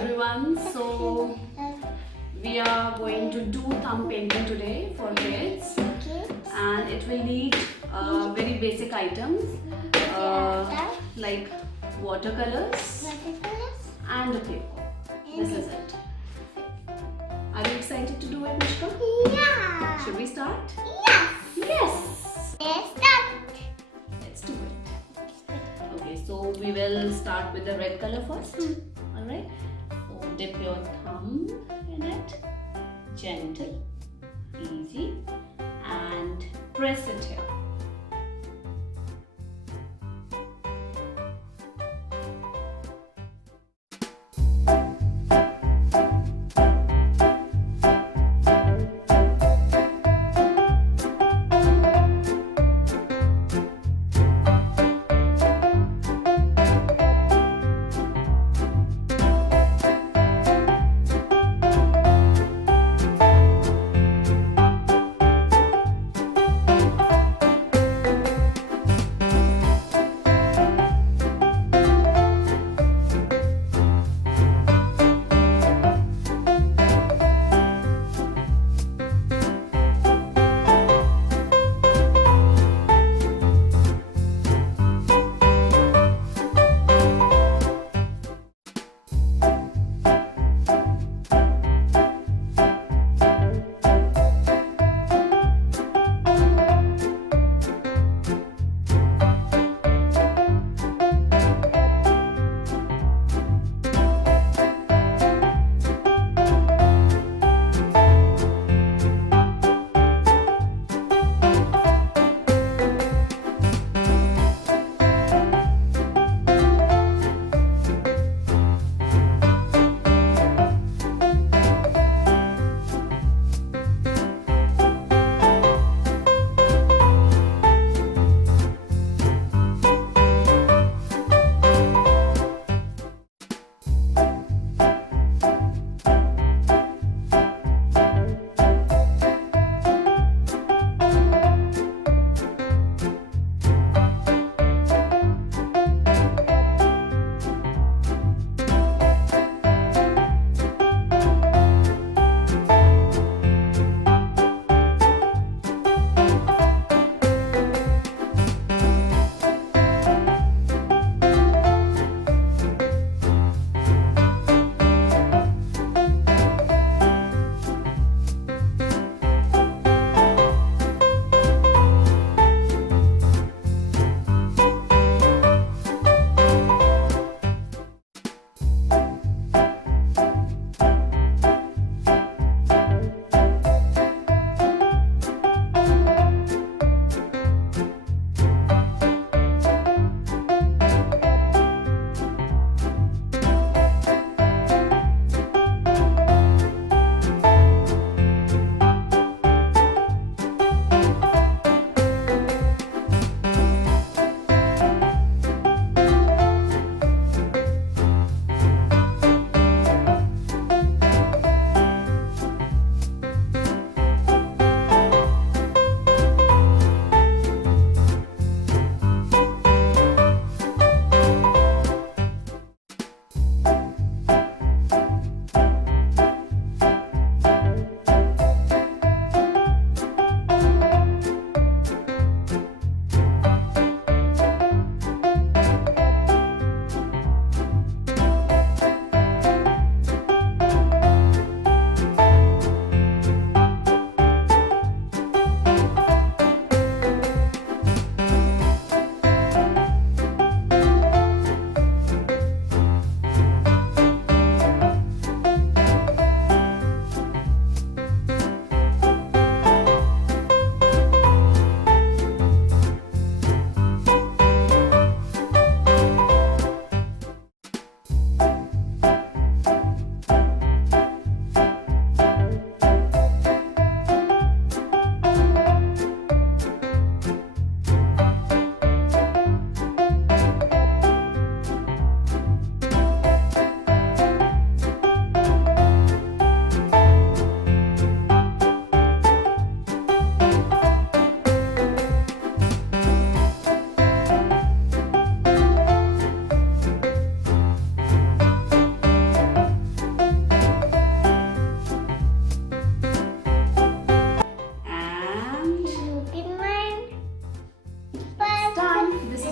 everyone. So we are going to do thumb painting today for kids, and it will need very basic items like watercolors and a paper. This is it. Are you excited to do it, Mishka? Yeah. Should we start? Yes. Yes. Let's start. Let's do it. Okay, so we will start with the red color first. Alright. So dip your thumb in it. Gentle, easy, and press it here.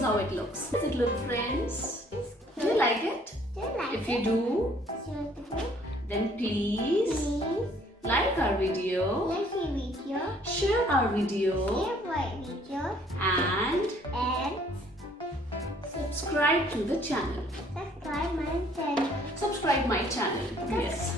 how it looks. Does it look, friends? Do you like it? If you do, then please like our video, share our video, and subscribe to the channel. Subscribe my channel. Yes.